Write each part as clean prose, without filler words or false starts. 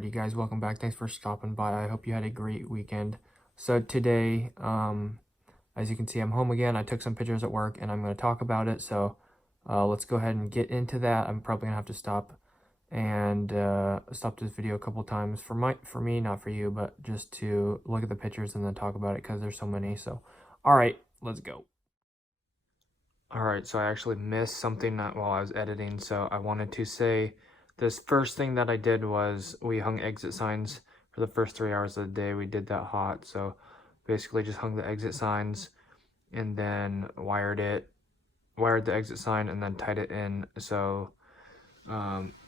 Alrighty guys, welcome back. Thanks for stopping by. I hope you had a great weekend. So today, as you can see, I'm home again. I took some pictures at work and I'm going to talk about it. So let's go ahead and get into that. I'm probably going to have to stop and stop this video a couple times for me, not for you, but just to look at the pictures and then talk about it because there's so many. So, alright, let's go. Alright, so I actually missed something while I was editing, so I wanted to say this first thing that I did was we hung exit signs for the first 3 hours of the day. We did that hot, so basically just hung the exit signs and then wired the exit sign and then tied it in. So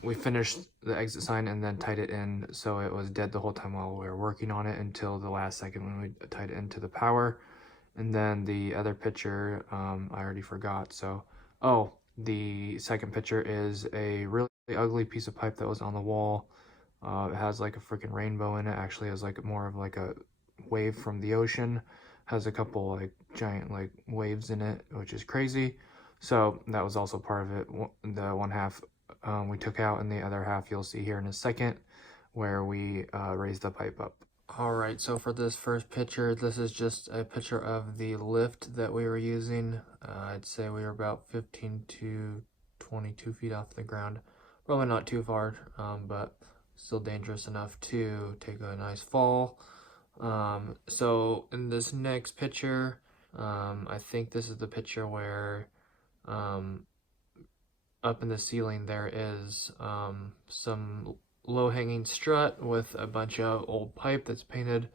we finished the exit sign and then tied it in so it was dead the whole time while we were working on it until the last second when we tied it into the power. And then the other picture, I already forgot. So, the second picture is a really ugly piece of pipe that was on the wall. It has like a freaking rainbow in it. Actually, has like more of like a wave from the ocean. Has a couple like giant like waves in it, which is crazy. So that was also part of it. The one half we took out, and the other half you'll see here in a second, where we raised the pipe up. Alright, so for this first picture, this is just a picture of the lift that we were using. I'd say we were about 15 to 22 feet off the ground. Probably not too far, but still dangerous enough to take a nice fall. So in this next picture, I think this is the picture where up in the ceiling there is some low-hanging strut with a bunch of old pipe that's painted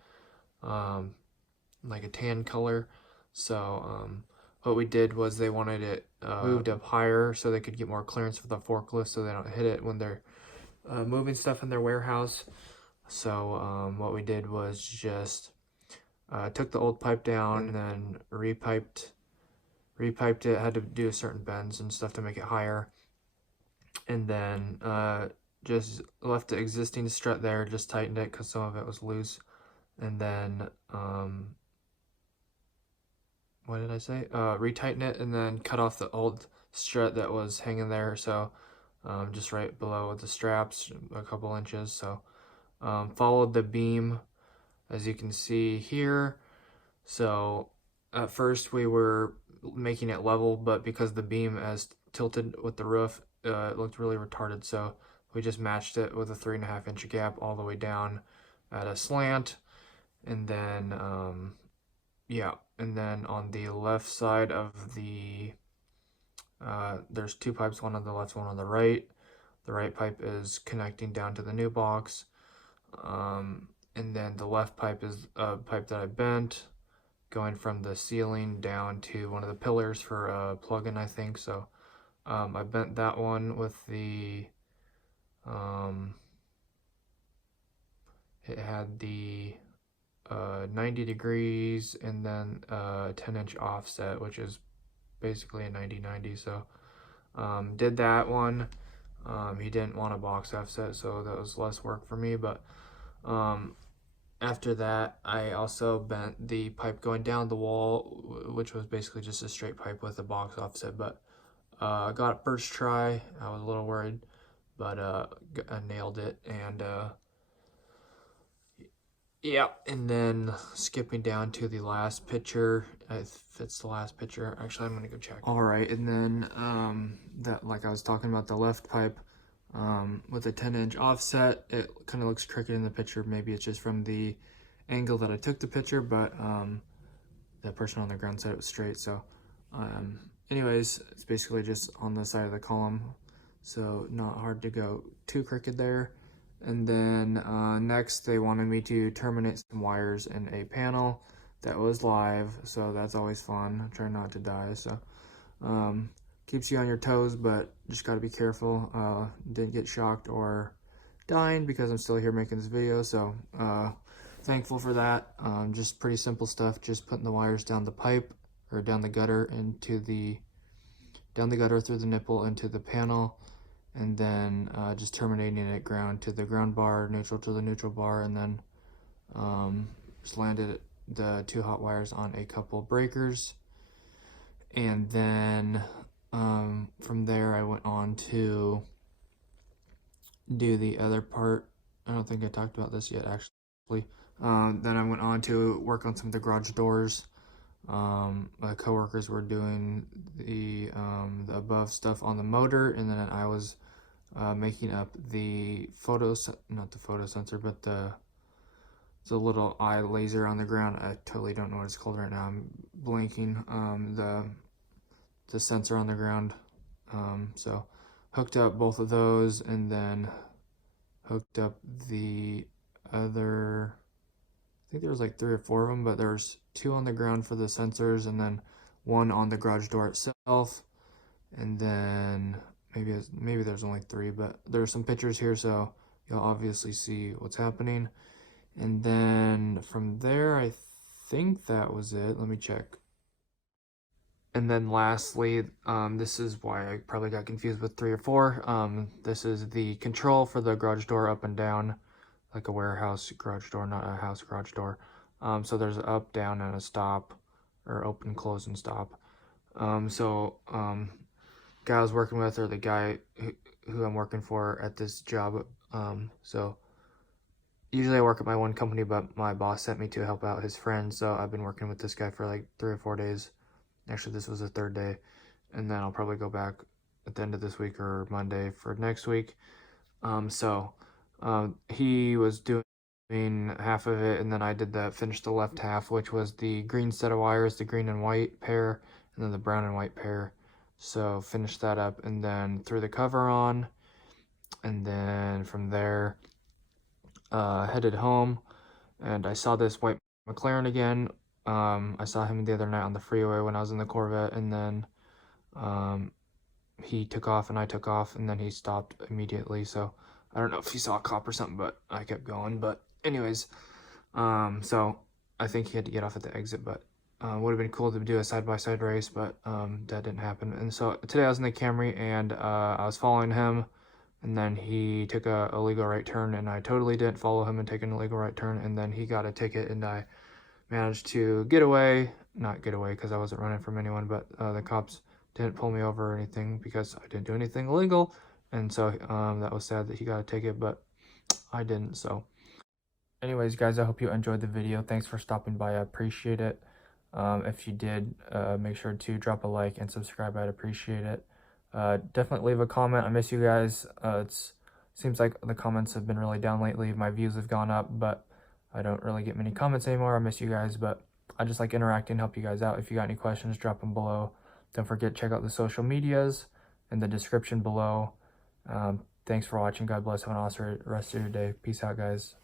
like a tan color. So what we did was they wanted it moved up higher so they could get more clearance for the forklift so they don't hit it when they're moving stuff in their warehouse. So what we did was just took the old pipe down and then repiped it. Had to do certain bends and stuff to make it higher, and then just left the existing strut there, just tightened it because some of it was loose, and then what did I say? Retighten it and then cut off the old strut that was hanging there, so just right below the straps, a couple inches. So followed the beam, as you can see here. So at first we were making it level, but because the beam as tilted with the roof, it looked really retarded, so we just matched it with a 3.5 inch gap all the way down at a slant. And then yeah, and then on the left side of the there's two pipes, one on the left, one on the right. The right pipe is connecting down to the new box, and then the left pipe is a pipe that I bent going from the ceiling down to one of the pillars for a plug-in, I think. So I bent that one with the it had the 90 degrees and then a 10-inch offset, which is basically a 90-90. So did that one. He didn't want a box offset, so that was less work for me. But after that, I also bent the pipe going down the wall, which was basically just a straight pipe with a box offset. But I got it first try. I was a little worried, but I nailed it. And yeah, and then skipping down to the last picture, if it's the last picture. Actually, I'm gonna go check. All right, and then that, like I was talking about, the left pipe with a 10-inch offset, it kind of looks crooked in the picture. Maybe it's just from the angle that I took the picture, but the person on the ground said it was straight. So anyways, it's basically just on the side of the column, so not hard to go too crooked there. And then next they wanted me to terminate some wires in a panel that was live, so that's always fun. Try not to die. So keeps you on your toes, but just got to be careful. Didn't get shocked or dying because I'm still here making this video, so thankful for that. Just pretty simple stuff, just putting the wires down the pipe, or down the gutter into down the gutter through the nipple into the panel, and then just terminating it ground to the ground bar, neutral to the neutral bar, and then just landed the two hot wires on a couple breakers. And then from there I went on to do the other part I don't think I talked about this yet, actually. Then I went on to work on some of the garage doors. My coworkers were doing the above stuff on the motor, and then I was making up the not the photo sensor, but the little eye laser on the ground. I totally don't know what it's called right now. I'm blanking. The sensor on the ground. So hooked up both of those, and then hooked up the other. I think there was like 3 or 4 of them, but there's 2 on the ground for the sensors, and then 1 on the garage door itself, and then maybe there's only 3, but there's some pictures here, so you'll obviously see what's happening. And then from there, I think that was it. Let me check. And then lastly, this is why I probably got confused with 3 or 4. This is the control for the garage door up and down, like a warehouse garage door, not a house garage door. So there's an up, down, and a stop, or open, close, and stop. Guy I was working with, or the guy who I'm working for at this job, so usually I work at my one company, but my boss sent me to help out his friend, so I've been working with this guy for like 3 or 4 days. Actually, this was the 3rd day, and then I'll probably go back at the end of this week or Monday for next week. He was doing half of it, and then I finished the left half, which was the green set of wires, the green and white pair, and then the brown and white pair. So finished that up, and then threw the cover on, and then from there headed home, and I saw this white McLaren again. I saw him the other night on the freeway when I was in the Corvette, and then he took off and I took off, and then he stopped immediately. So I don't know if he saw a cop or something, but I kept going. But anyways, so I think he had to get off at the exit, but would have been cool to do a side-by-side race, but that didn't happen. And so today I was in the Camry, and I was following him, and then he took a illegal right turn, and I totally didn't follow him and take an illegal right turn, and then he got a ticket, and I managed to not get away because I wasn't running from anyone, but the cops didn't pull me over or anything because I didn't do anything illegal. And so that was sad that he got a ticket, but I didn't. So anyways, guys, I hope you enjoyed the video. Thanks for stopping by. I appreciate it. If you did, make sure to drop a like and subscribe. I'd appreciate it. Definitely leave a comment. I miss you guys. Seems like the comments have been really down lately. My views have gone up, but I don't really get many comments anymore. I miss you guys, but I just like interacting, help you guys out. If you got any questions, drop them below. Don't forget, check out the social medias in the description below. Thanks for watching. God bless. Have an awesome rest of your day. Peace out, guys.